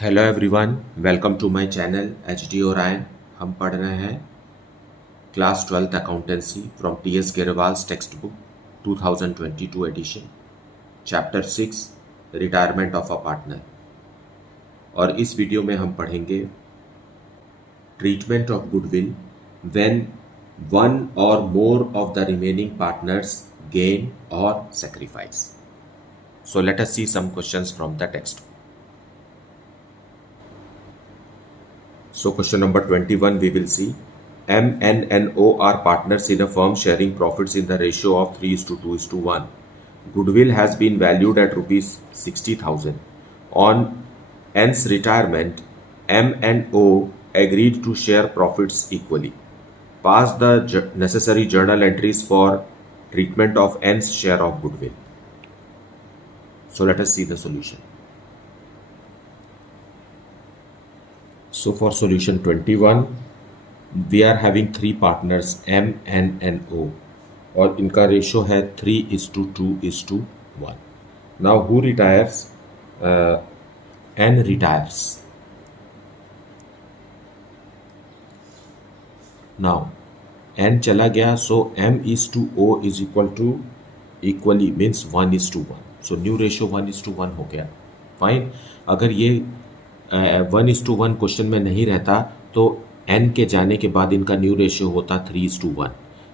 Hello everyone, welcome to my channel H D Orion. हम पढ़ रहे हैं class 12th accountancy from T S Grewal's text book 2022 edition, chapter 6 retirement of a partner. और इस video में हम पढ़ेंगे treatment of goodwill when one or more of the remaining partners gain or sacrifice. So let us see some questions from the text book. So question number 21 we will see M, N and O are partners in a firm sharing profits in the ratio of 3:2:1. Goodwill has been valued at rupees 60,000. On N's retirement, M and O agreed to share profits equally. Pass the necessary journal entries for treatment of N's share of goodwill. So let us see the solution. So for solution 21, we are having three partners M, N and O और इनका ratio है 3:2:1. Now who retires? N retires. Now N चला गया, so M/O is equal to equally means 1:1. So new ratio 1:1 हो गया. Fine. अगर ये 1:1 question में नहीं रहता तो n के जाने के बाद इनका न्यू रेशियो होता 3:1.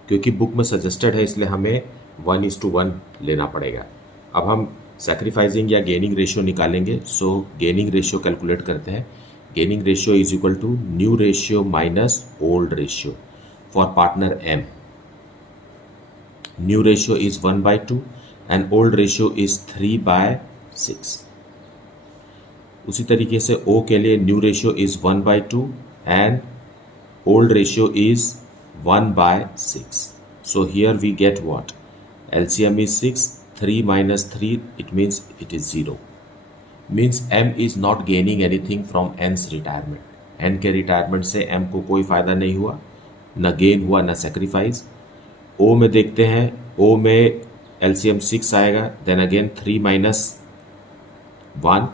क्योंकि बुक में सजेस्टेड है इसलिए हमें 1:1 लेना पड़ेगा. अब हम सैक्रिफाइसिंग या गेनिंग रेशियो निकालेंगे. सो गेनिंग रेशियो कैलकुलेट करते हैं. Gaining ratio is equal to new ratio minus old ratio for partner m. New ratio is 1/2 and old ratio is 3/6. उसी तरीके से O के लिए new ratio is 1/2 and old ratio is 1/6. So here we get what? LCM इज 6. 3 minus 3 it means it is 0. Means M is not gaining anything from N's retirement. N के retirement से M को कोई फायदा नहीं हुआ, न गेन हुआ न सेक्रीफाइस. O में देखते हैं. O में LCM 6 आएगा, then again 3 minus 1,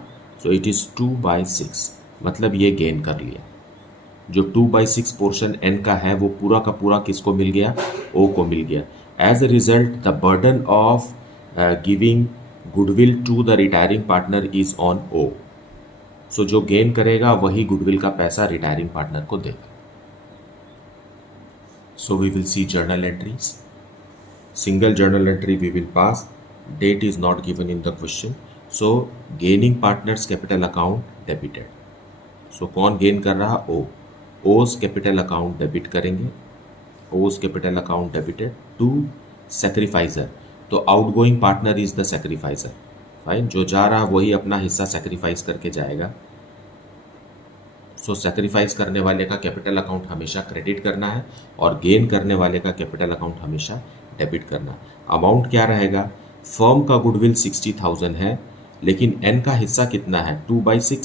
so it is 2/6. मतलब ये गेन कर लिया. जो 2/6 पोर्शन N का है वो पूरा का पूरा किसको मिल गया? O को मिल गया. As a result the burden of giving goodwill to the retiring partner is on O. So जो गेन करेगा वही गुडविल का पैसा रिटायरिंग पार्टनर को देगा. So we will see journal entries. Single journal entry we will pass. Date is not given in the question. So gaining partners capital account debited. So कौन gain कर रहा? O. ओज capital account debit करेंगे. Whose capital account debited to sacrificer. तो outgoing partner is the sacrificer. Fine. जो जा रहा वही अपना हिस्सा सेक्रीफाइस करके जाएगा. सो सेक्रीफाइस करने वाले का कैपिटल अकाउंट हमेशा क्रेडिट करना है और गेन करने वाले का कैपिटल अकाउंट हमेशा डेबिट करना है. अमाउंट क्या रहेगा? फर्म का गुडविल 60,000 है, लेकिन N का हिस्सा कितना है? 2/6.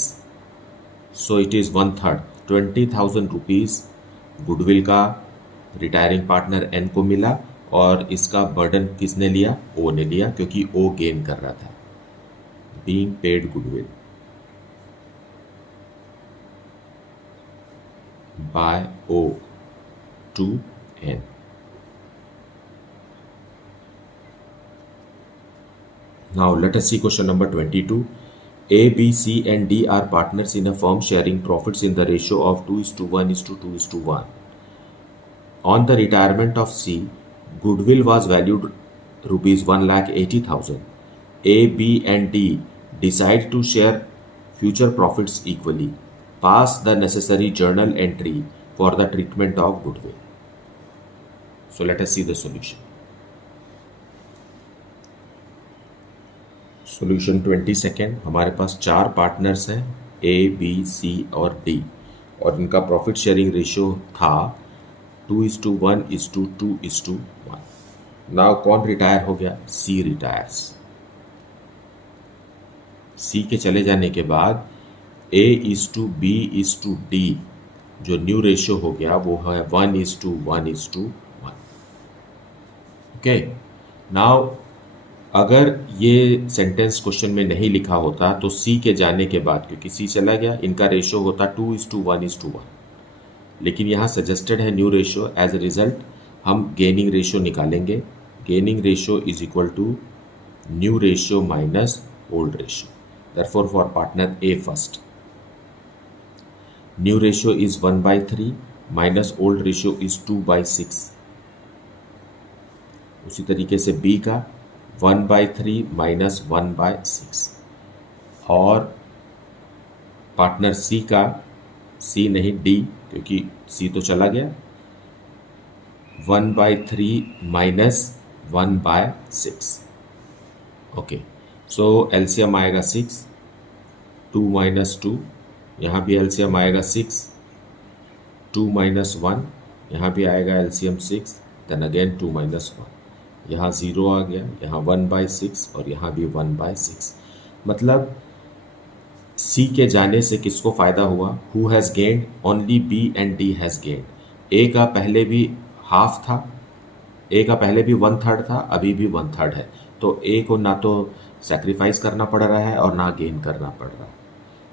सो इट इज़ 1/3. 20,000 रुपीज़ गुडविल का रिटायरिंग पार्टनर N को मिला और इसका बर्डन किसने लिया? O ने लिया, क्योंकि O गेन कर रहा था. Being paid goodwill by O to N. Now let us see question number 22. A, B, C and D are partners in a firm sharing profits in the ratio of 2:1:2:1. On the retirement of C, goodwill was valued rupees 1,80,000. A, B and D decide to share future profits equally. Pass the necessary journal entry for the treatment of goodwill. So let us see the solution. Solution 22. हमारे पास चार partners हैं A, B, C और D और इनका profit sharing ratio था 2:1:2:1. Now कौन retire हो गया? C retires. C के चले जाने के बाद A:B:D जो न्यू रेशियो हो गया वो है 1:1:1. ओके. नाउ अगर ये सेंटेंस क्वेश्चन में नहीं लिखा होता तो सी के जाने के बाद, क्योंकि सी चला गया, इनका रेशो होता 2:1:1, लेकिन यहाँ सजेस्टेड है new ratio. As a result हम गेनिंग रेशो निकालेंगे। Gaining ratio is equal to new ratio minus old ratio. Therefore for partner A first, new ratio is 1/3 minus old ratio is 2/6। उसी तरीके से B का 1/3 minus 1/6, और partner C का, सी नहीं D, क्योंकि सी तो चला गया, 1/3 माइनस 1/6। ओके, सो एलसीएम आएगा 6, 2 माइनस 2, यहाँ भी एलसीएम आएगा 6, 2 माइनस 1, यहाँ भी आएगा एलसीएम 6, देन अगेन 2 माइनस 1, यहाँ 0 आ गया, यहाँ 1/6 और यहाँ भी 1/6। मतलब सी के जाने से किसको फ़ायदा हुआ? Who has gained? Only B and D has gained. A का पहले भी हाफ था, ए का पहले भी 1/3 था, अभी भी 1/3 है, तो ए को ना तो सेक्रीफाइस करना पड़ रहा है और ना गेन करना पड़ रहा है,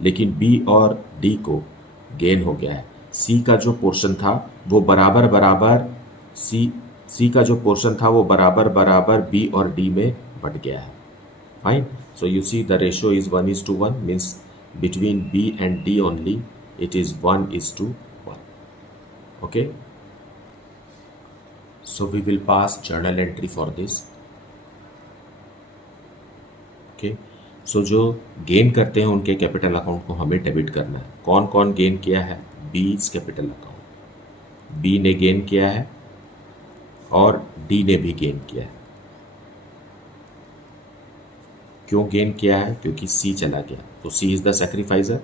लेकिन बी और डी को गेन हो गया है। सी का जो पोर्शन था वो बराबर बराबर सी का जो पोर्शन था वो बराबर बराबर बी और डी में बट गया है। Fine, so you see the ratio is 1:1, means between B and D only it is 1:1. Okay, so we will pass journal entry for this. Okay, so जो गेन करते हैं उनके कैपिटल अकाउंट को हमें debit करना है। कौन कौन गेन किया है? बीज कैपिटल अकाउंट, बी ने गेन किया है और डी ने भी गेन किया है। क्यों गेन किया है? क्योंकि सी चला गया, तो C is the sacrificer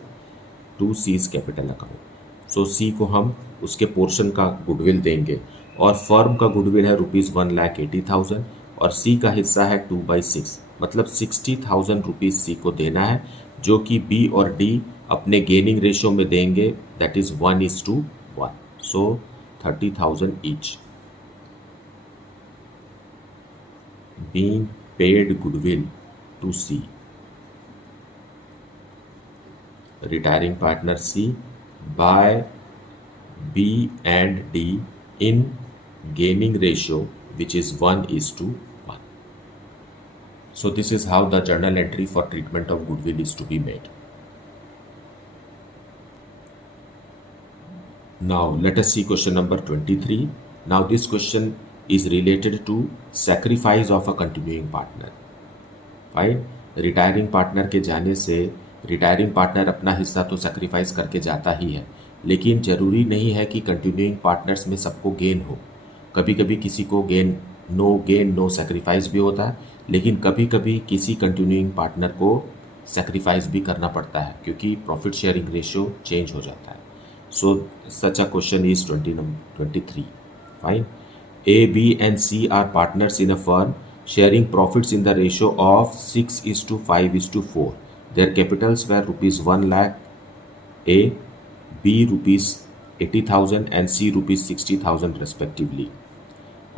to C's capital account. So C को हम उसके पोर्शन का गुडविल देंगे, और फर्म का गुडविल है ₹1,80,000 और सी का हिस्सा है 2/6, मतलब 60,000 रुपीज़ सी को देना है, जो कि बी और डी अपने गेनिंग रेशो में देंगे, that is 1:1, so 30,000 each. Being paid goodwill to C, retiring partner C by B and D in gaining ratio which is 1:1. So this is how the journal entry for treatment of goodwill is to be made. Now let us see question number 23. Now this question is related to sacrifice of a continuing partner. Fine, retiring partner के जाने से retiring partner अपना हिस्सा तो sacrifice करके जाता ही है, लेकिन ज़रूरी नहीं है कि कंटिन्यूइंग पार्टनर्स में सबको गेन हो। कभी कभी किसी को गेन नो सेक्रीफाइस भी होता है, लेकिन कभी कभी किसी कंटिन्यूइंग पार्टनर को सेक्रीफाइस भी करना पड़ता है, क्योंकि प्रॉफिट शेयरिंग रेशियो चेंज हो जाता है। So such a question is 23. Fine, A, B and C are partners in a firm sharing profits in the ratio of 6:5:4. Their capitals were ₹1 lakh A, B ₹80,000 and C ₹60,000 respectively.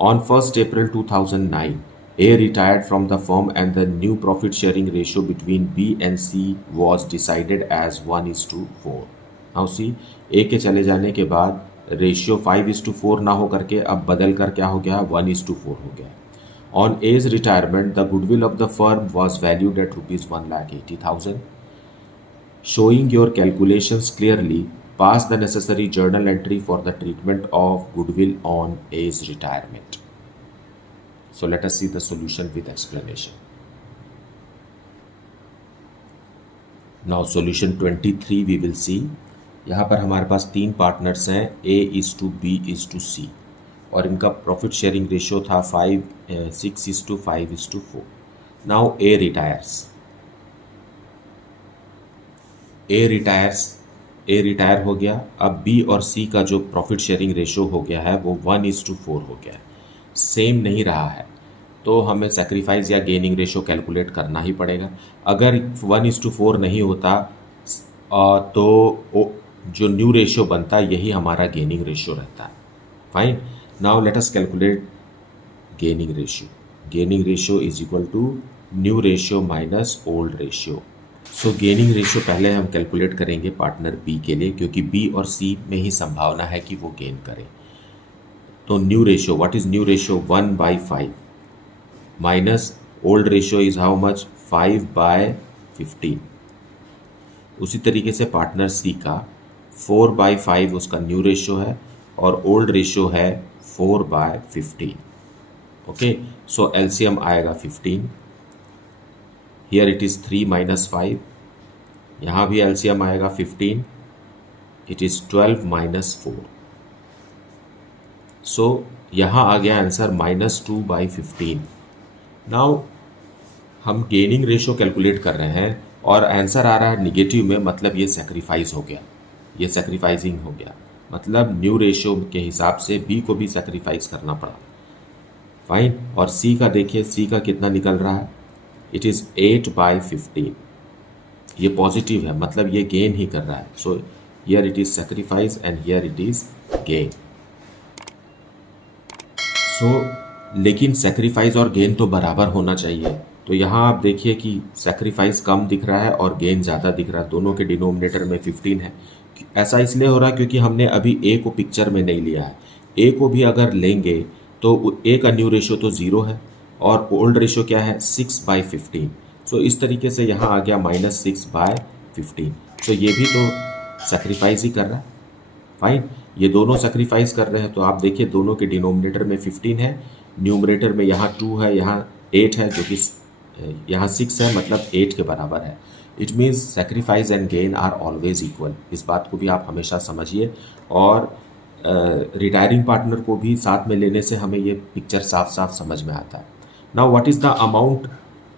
On 1st April 2009, A retired from the firm and the new profit sharing ratio between B and C was decided as 1:4. Now see, A के चले जाने के बाद ratio 5:4 ना हो करके अब बदल कर क्या हो गया? 1:4 हो गया। On A's retirement, the goodwill of the firm was valued at ₹1,80,000. Showing your calculations clearly, pass the necessary journal entry for the treatment of goodwill on A's retirement. So let us see the solution with explanation. Now solution 23 we will see. यहाँ पर हमारे पास 3 partners हैं, A:B:C, और इनका profit sharing ratio था 6:5:4. Now ए retire हो गया। अब बी और सी का जो प्रॉफिट शेयरिंग रेशियो हो गया है वो 1:4 हो गया है, सेम नहीं रहा है, तो हमें सेक्रीफाइस या गेनिंग रेशियो कैलकुलेट करना ही पड़ेगा। अगर 1:4 नहीं होता तो जो न्यू रेशियो बनता है यही हमारा गेनिंग रेशियो रहता है। Fine, now let us calculate gaining ratio. Gaining ratio is equal to new ratio minus old ratio. So gaining ratio पहले हम कैलकुलेट करेंगे पार्टनर बी के लिए, क्योंकि बी और सी में ही संभावना है कि वो गेन करें। तो new ratio, what is new ratio? 1/5 minus old ratio is how much? 5/15। उसी तरीके से पार्टनर सी का 4/5 उसका न्यू रेशियो है और ओल्ड रेशियो है 4/15। ओके, सो एलसीएम आएगा 15। हियर इट इज़ 3 - 5, यहाँ भी एलसीएम आएगा 15, इट इज़ 12 - 4। सो यहाँ आ गया आंसर -2/15। नाउ हम गेनिंग रेशियो कैलकुलेट कर रहे हैं और आंसर आ रहा है निगेटिव में, मतलब ये सेक्रीफाइस हो गया, ये सेक्रीफाइसिंग हो गया, मतलब न्यू रेशियो के हिसाब से बी को भी सेक्रीफाइस करना पड़ा। फाइन। और सी का देखिए, सी का कितना निकल रहा है? It is 8/15। ये पॉजिटिव है, मतलब ये गेन ही कर रहा है। So here it is sacrifice and here it is gain. So लेकिन सेक्रीफाइस और गेन तो बराबर होना चाहिए। तो यहाँ आप देखिए कि सेक्रीफाइस कम दिख रहा है और गेन ज़्यादा दिख रहा है, दोनों के डिनोमिनेटर में 15 है। ऐसा इसलिए हो रहा है क्योंकि हमने अभी ए को पिक्चर में नहीं लिया है। ए को भी अगर लेंगे तो ए का न्यू रेशियो तो 0 है और ओल्ड रेशियो क्या है? 6/15। सो इस तरीके से यहाँ आ गया -6/15। सो ये भी तो सेक्रीफाइस ही कर रहा है। फाइन, ये दोनों सेक्रीफाइस कर रहे हैं। तो आप देखिए दोनों के डिनोमिनेटर में 15 है, न्यूमरेटर में यहाँ 2 है, यहाँ 8 है, जो कि यहाँ 6 है, मतलब 8 के बराबर है। It means sacrifice and gain are always equal. इस बात को भी आप हमेशा समझिए और रिटायरिंग पार्टनर को भी साथ में लेने से हमें ये पिक्चर साफ साफ समझ में आता है। Now what is the amount?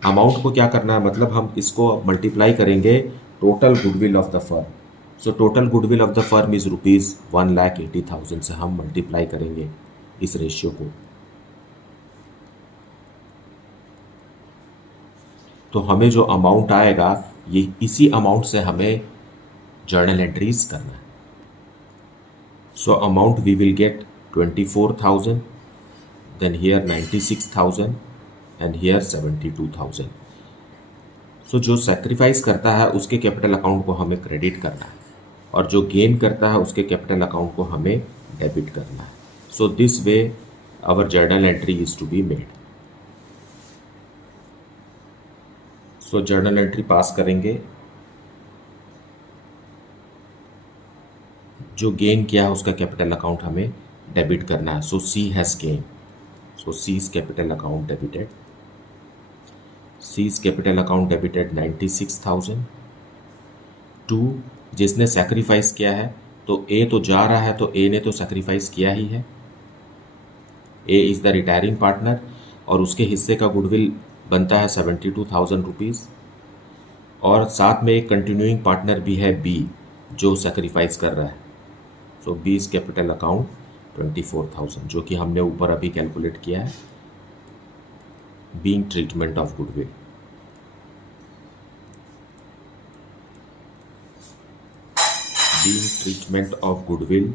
Amount को क्या करना है, मतलब हम इसको मल्टीप्लाई करेंगे total goodwill of the firm. So total goodwill of the firm is ₹1,80,000 से हम मल्टीप्लाई करेंगे इस रेशियो को। तो हमें जो अमाउंट आएगा, ये इसी अमाउंट से हमें जर्नल एंट्रीज करना है। So amount we will get 24,000, then here 96,000 and here 72,000। So जो सेक्रीफाइस करता है उसके कैपिटल अकाउंट को हमें क्रेडिट करना है और जो गेन करता है उसके कैपिटल अकाउंट को हमें डेबिट करना है। So this way our journal entry is to be made. So journal entry pass करेंगे, जो गेन किया है उसका कैपिटल अकाउंट हमें डेबिट करना है। So C has gain, so C's capital account debited, C's capital account debited 96,000 to जिसने sacrifice किया है। तो ए तो जा रहा है, तो ए ने तो सेक्रीफाइस किया ही है। A is the retiring partner और उसके हिस्से का गुडविल बनता है 72,000 रुपीज़ और साथ में एक कंटिन्यूइंग पार्टनर भी है बी जो सेक्रीफाइस कर रहा है। सो बीज कैपिटल अकाउंट 24,000, जो कि हमने ऊपर अभी कैलकुलेट किया है, being treatment of goodwill. Being treatment of goodwill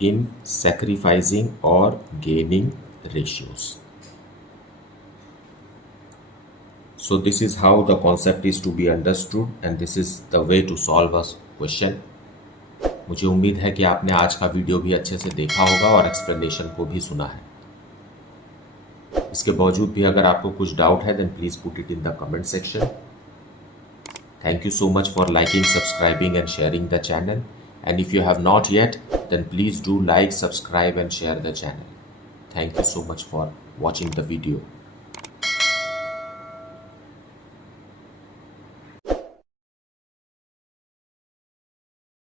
in sacrificing or gaining ratios. So this is how the concept is to be understood and this is the way to solve a question. मुझे उम्मीद है कि आपने आज का video भी अच्छे से देखा होगा और एक्सप्लेनेशन को भी सुना है। इसके बावजूद भी अगर आपको कुछ डाउट है then please put it in the comment section. Thank you so much for liking, subscribing and sharing the channel. And if you have not yet, then please do like, subscribe and share the channel. Thank you so much for watching the video.